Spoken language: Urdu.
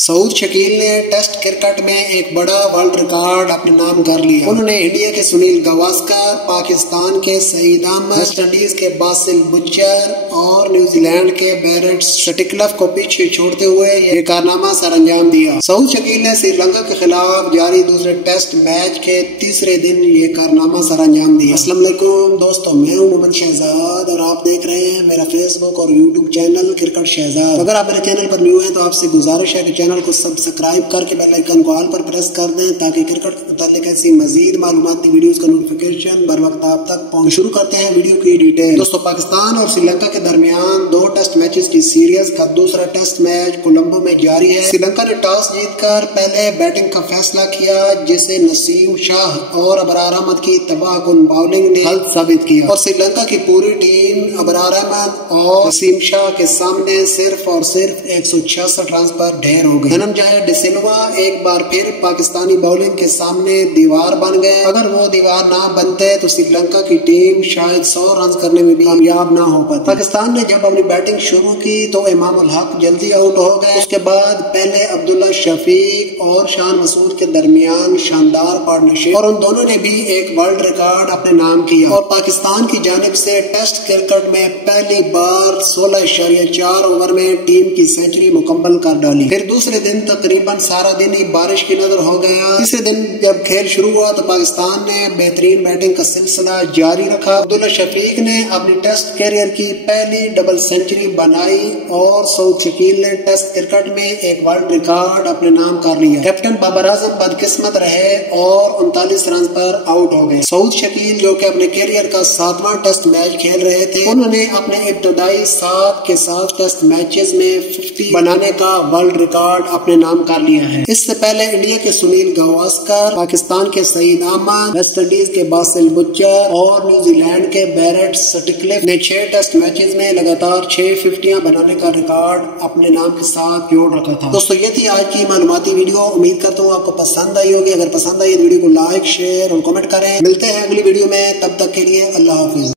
سعود شکیل نے ٹیسٹ کرکٹ میں ایک بڑا ورلڈ ریکارڈ اپنے نام کر لیا۔ انہوں نے انڈیا کے سنیل گواسکر، پاکستان کے سعید احمد، ویسٹ انڈیز کے باسل بچر اور نیوزی لینڈ کے بیرٹ سٹکلف کو پیچھے چھوڑتے ہوئے یہ کارنامہ سر انجام دیا۔ سعود شکیل نے سری لنکا کے خلاف جاری دوسرے ٹیسٹ میچ کے تیسرے دن یہ کارنامہ سر انجام دیا۔ السلام علیکم دوستو، میں ہوں محمد شہزاد اور آپ دیکھ رہے ہیں میرا فیس بک اور یوٹیوب چینل کرکٹ شہزاد۔ اگر آپ میرے چینل پر نیو ہیں تو آپ سے گزارش ہے کہ چینل کو سبسکرائب کر کے بیل آئیکن کو آل پر پریس کر دیں تاکہ کرکٹ کے متعلق ایسی مزید معلوماتی ویڈیوز کا نوٹیفیکیشن بر وقت آپ تک پہنچے۔ شروع کرتے ہیں ویڈیو کی ڈیٹیل۔ دوستو، پاکستان اور سری لنکا کے درمیان دو ٹیسٹ میچز کی سیریز کا دوسرا ٹیسٹ میچ کولمبو میں جاری ہے۔ سری لنکا نے ٹاس جیت کر پہلے بیٹنگ کا فیصلہ کیا، جسے نسیم شاہ اور ابرار احمد کی تباہ کن باؤلنگ نے غلط ثابت کیا اور سری لنکا کی پوری ٹیم ابرار احمد اور نسیم شاہ کے سامنے صرف اور صرف 166 رنز پر ڈھیر ہو گئی۔ دھننجے ڈی سلوا ایک بار پھر پاکستانی باؤلنگ کے سامنے دیوار بن گئے۔ اگر وہ دیوار نہ بنتے تو سری لنکا کی ٹیم شاید 100 رنز کرنے میں بھی کامیاب نہ ہو پاتی۔ پاکستان نے جب اپنی بیٹنگ شروع کی تو امام الحق جلدی آؤٹ ہو گئے۔ اس کے بعد پہلے عبداللہ شفیق اور شان مسعود کے درمیان شاندار پارٹنرشپ اور ان دونوں نے بھی ایک ورلڈ ریکارڈ اپنے نام کیا اور پاکستان کی جانب سے ٹیسٹ کرکٹ میں پہلی بار 16.4 اوور میں ٹیم کی سینچری مکمل کر ڈالی۔ پھر دوسرے دن تقریباً سارا دن ہی بارش کی نظر ہو گیا۔ تیسرے دن جب کھیل شروع ہوا تو پاکستان نے بہترین بیٹنگ کا سلسلہ جاری رکھا۔ عبداللہ شفیق نے اپنی ٹیسٹ کیریئر کی پہلی ڈبل سینچری بنائی اور سعود شکیل نے ٹیسٹ کرکٹ میں ایک ورلڈ ریکارڈ اپنے نام کر لیا۔ کیپٹن بابر اعظم بدقسمت رہے اور 39 رنز پر آؤٹ ہو گئے۔ سعود شکیل جو کہ اپنے کیریئر کا 7واں ٹیسٹ میچ کھیل رہے تھے، انہوں نے اپنے ابتدائی 7 کے 7 ٹیسٹ میچز میں 50 بنانے کا ورلڈ ریکارڈ اپنے نام کر لیا ہے۔ اس سے پہلے انڈیا کے سنیل گواسکر، پاکستان کے سعید احمد، ویسٹ انڈیز کے باسل بچر اور نیوزی لینڈ کے بیرٹ سٹکلف نے 6 ٹیسٹ میچز میں لگاتار 6 50 بنانے کا ریکارڈ اپنے نام کے ساتھ جوڑ رکھا تھا۔ دوستو، یہ تھی آج کی معلوماتی ویڈیو۔ امید کرتا ہوں آپ کو پسند آئی ہوگی۔ اگر پسند آئی تو ویڈیو کو لائک، شیئر اور کمنٹ کریں۔ ملتے ہیں اگلی ویڈیو میں، تب تک کے لیے اللہ حافظ۔